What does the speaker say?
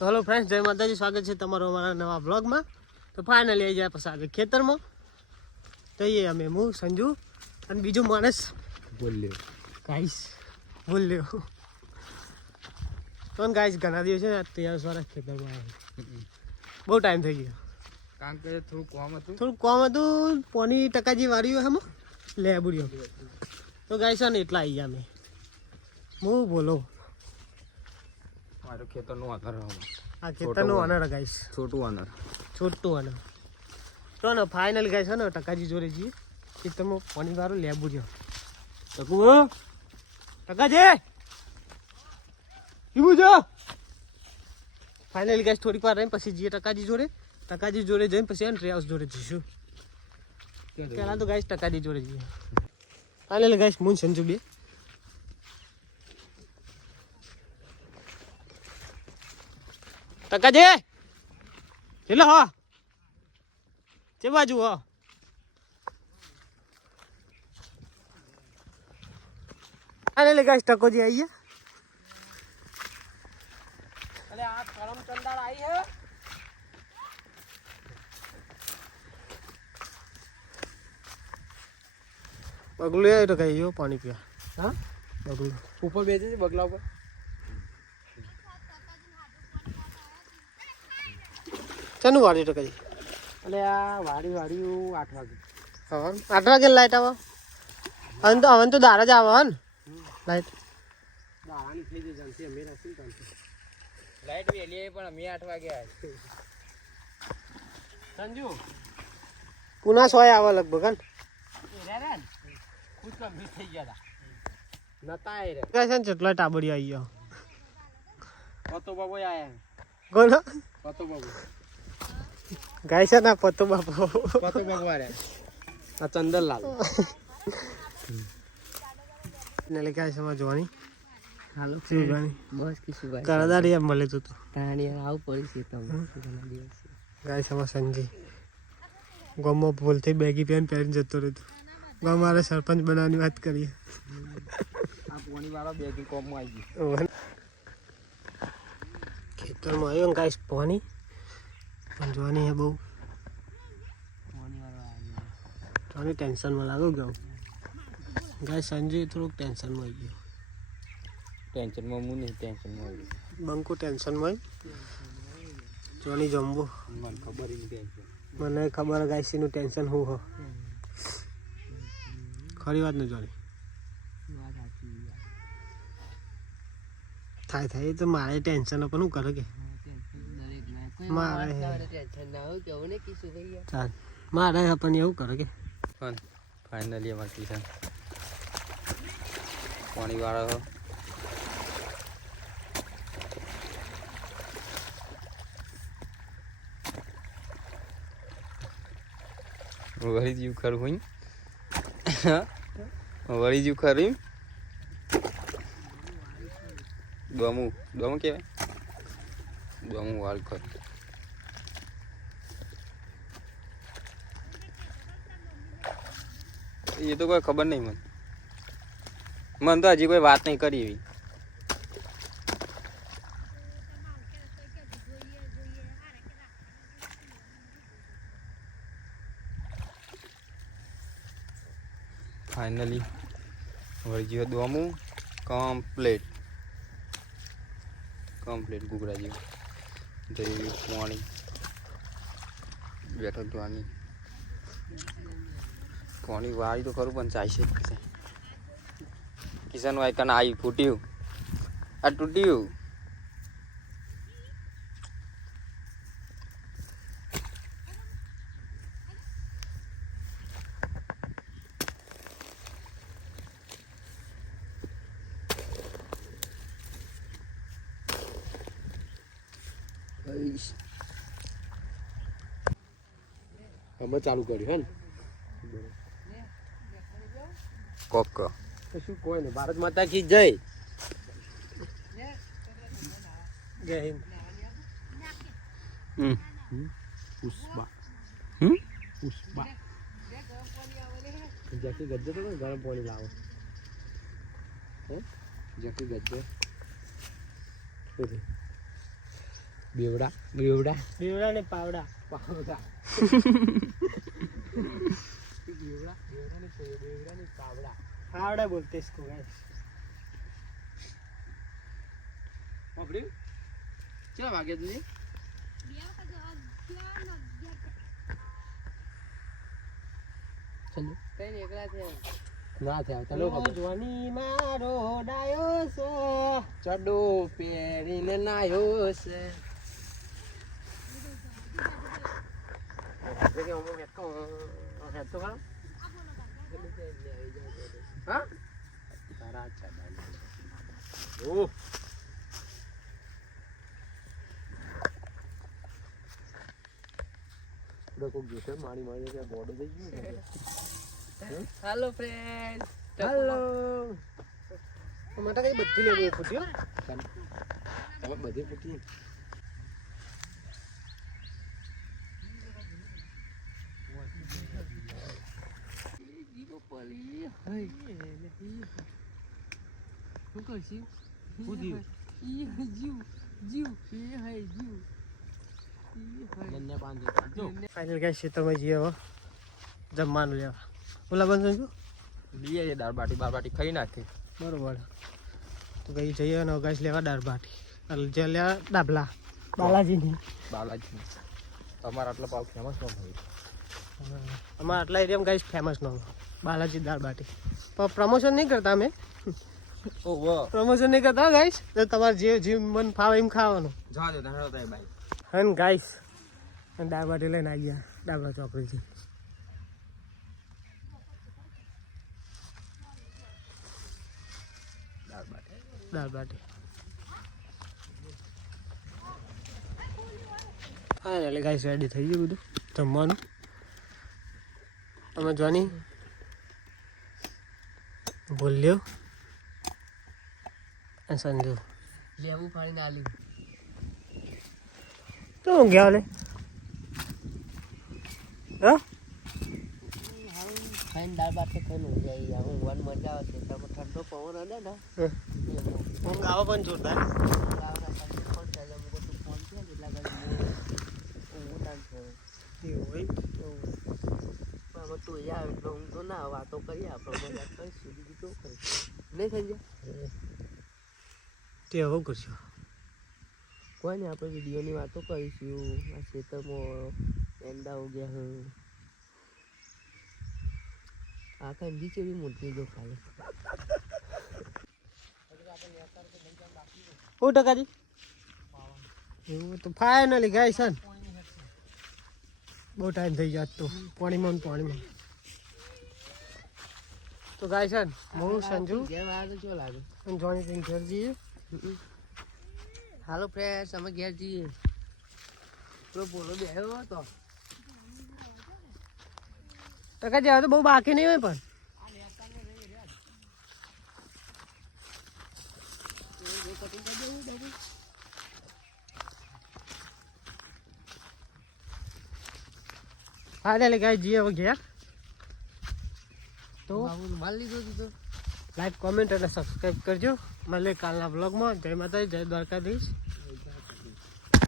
તો hello friends, જય માતાજી, સ્વાગત છે તમારો અમારા નવા બ્લોગમાં. તો ફાઇનલી આવી જાય પછી આગળ ખેતરમાં જઈએ અમે, હું સંજુ અને બીજું માણસ બોલ્યો ગાઈસ બોલ્યો. તો ગાઈસ ઘણા દિવસ છે ને 13 વર્ષ ખેતરમાં આવ્યા, બહુ ટાઈમ થઈ ગયો. કામ કરે થોડું કોમ હતું પોની ટકાજી વાળ્યું એમાં લેબુડ્યો. તો ગાઈસ ને એટલા આવી ગયા અમે. હું બોલો મારું ખેતરનું આધાર આ ખેતરનું ઓનર ગાઈસ, છોટું આધાર છોટું ઓનર. તો ને ફાઇનલ ગાઈસ છે ને ટકાજી જોડે જઈએ ખેતરમાં પોની વાળું લેબુડ્યો. ટકુ ટકાજી પીવું છો? ફાઇનલી ગાઈસ થોડીક વાર રહીને પછી જઈએ ટકાજી જોડે જઈને પછી ટ્રી હાઉસ જોડે જઈશું. પહેલાં તો ગાઈસ ટકાજી જોડે જઈએ. ફાઇનલી ગાઈસ હું સંજુ બે ટકાજી કેટલા હો જે બાજુ હો ફાઇનલી ગાઈસ ટકોજી આવી ગયા. અરે આ કરમ ચંદાળ આવી હે. બગલું આવ્યું તો કઈ જો પાણી પીવા. હા બગલું ઉપર બેસે છે બગલા ઉપર. ચાનું વાળી તો કઈ એટલે આ વાડી 8 વાગે. હા 8 વાગે લાઈટ આવે. હવે તો દાડા જ આવે ને લાઈટ. દાવાની થઈ જાય જાનથી અમે રસી કાંતે લાઈટ વેલી આવી પણ અમે 8 વાગે આવી. સંજુ પુના 100 આવે લગભગ ને. રેરેન ખુદ કમ્પ્લીટ થઈ ગયા હતા નતા આય રે કઈ છે ને કેટલા ટાબડી આવી ગયો. પતો બાબો આયા. કોણ પતો બાબો ગાય છે ને પતો બાપો. પતો બાબો આયા. આ ચંદનલાલ ને લખાય છે જોવાની. હાલો જોવાની બસ કિશુ ભાઈ કરદારી એમ મળે તું તો તાણી આવું પડી છે તમને ઘણા દિવસ. ગાય છે સંજી ગામમાં ભૂલથી બેગી પેન પહેરીને જતો રહ્યો. ગામ મારે સરપંચ બનાવવાની વાત કરીએ. આ પોણી વાળો બેગી કોમમાં આવી ગયો. ખેતરમાં આવ્યો ગાઈસ પાણી પણ જોવાની હે બહુ. પોણી વાળો આવ્યો. જોવાની ટેન્શનમાં લાગો ગયો ગાય. સંજય થોડુંક ટેન્શનમાં આવી ગયો. ટેન્શનમાં હું નહીં ટેન્શનમાં આવી બંકુ ટેન્શનમાં જોવાની જમવો. મને ખબર નહીં ટેન્શન. મને ખબર ગાયસીનું ટેન્શન શું હો. ખરી વાત ને જોવાની થાય એ તો મારે ટેન્શન પણ શું કરે કે મારે પણ એવું કરે કે ફાઇનલી અમારે કિસાન પાણી વાળો વળી જીવ ખરું હોય વળી જીવ ખરું દમું કહેવાય. દમું વાળ કર એ તો કોઈ ખબર નહીં મને તો હજી કોઈ વાત નહીં કરી એવી. ફાઇનલી વળજી દોમું કમ્પ્લીટ ગુગડા જેવું જઈ પાણી બેઠો ધોવાની. પાણી વાળી તો ખરું પણ ચાલશે જ કિશન વાય કને આવી ફૂટ્યું આ તૂટ્યું. અમે ચાલુ કર્યું હે ને કોક શું કોઈ નહીં. ભારત માતા કી જય. જય હિન્દ. પુષ્પા જકી ગજ્જો તો ગરમ પાણી લાવો. જકી ગજ્જો બેવડા બેવડા બેવડા ને પાવડા. પાવડા બેવડા બેવડા ને પાવડા पावड़ा बोलते इसको गाइस. બાપરે કેટલા વાગ્યા તું ચલો કઈ એકલા છે ના થયા ચલો જોની મારો ડાયો છે, ચડો પહેરીને નાયો છે હા તારા ચડા ઓ કોઈ ગેટર મારી મારી કે બોર્ડ થઈ ગયું. હેલો ફ્રેન્ડ હેલો માટે કઈ બધી લેવી ફૂટ્યો તમે બધી ફૂટી શું કરશી ફાઇનલ ગાઈસ ખેતરમાં જઈએ હવે જમવાનું લેવા. ઓલા બંધ શું લઈએ છે દાળ બાટી ખાઈ નાખી બરોબર. તો કઈ જઈએ અને ગાઈસ લેવા દાળ બાટી એટલે જે લેવા ડાબલા બાલાજીની. બાલાજી તમારા આટલો પાવ ફેમસ ન હોય. અમારા આટલા એરિયામાં ગાઈસ ફેમસ ન હોય બાલાજી દાળ બાટી. પણ પ્રમોશન નહીં કરતા અમે, પ્રમોશન નહીં કરતા ગાઈસ. તો તમારે જે મન ફાવે એમ ખાવાનું. જવા દો ધણો થાય ભાઈ. અને ગાઈસ દાળ બાટી લઈને આવી ગયા ડાબલા ચોકડીથી. દાળ બાટી હા એટલે ગાઈસ રેડી થઈ ગયું બધું જમવાનું. તમે જોની બોલ્યો અને સંજુ લેવું પાણી આલ્યું તો હું ગયા લે હા ખાઈને દાળ બાટી ખાઈને ઊંઘ આવી જાય. ઊંઘવાની મજા આવે છે તમે ઠંડો પવન અડે ને ઊંઘ આવે પણ જોરદાર. એવું હોય તું યાર એટલે ઊંઘ તો ના વાતો કરીએ આપણે મજા કરીશું બીજું કેવું કરીશું નહીં સમજ્યા. તે હવે કરશો કોઈ નહીં આપણે વિડીયોની વાતો કરીશું. આ ખેતરમાં એંડા ઉગ્યા હું આ કંદી છે બી મોટી જો ખાલી 100% જી એવું તો ફાઇનલી ગાઈસ છે. બહુ ટાઈમ થઈ ગયો તો પાણીમાં તો ગાઈસ છે હું સંજુ ઘેર વાળા તો ચો લાગે અને જોની સિંહ ઘેર જઈએ. હાલો ફ્રેન્ડ્સ અમે ઘેર જઈએ. પેલો બોલો બેહ્યો હતો ટકા જેવા તો બહુ બાકી નહીં હોય પણ હા એટલે ગાઈસ જઈએ હવે ઘેર. તો માલ લીધો તો લાઈક કોમેન્ટ અને સબસ્ક્રાઈબ કરજો. મળે કાલના બ્લોગમાં. જય માતાજી, જય દ્વારકાધીશ.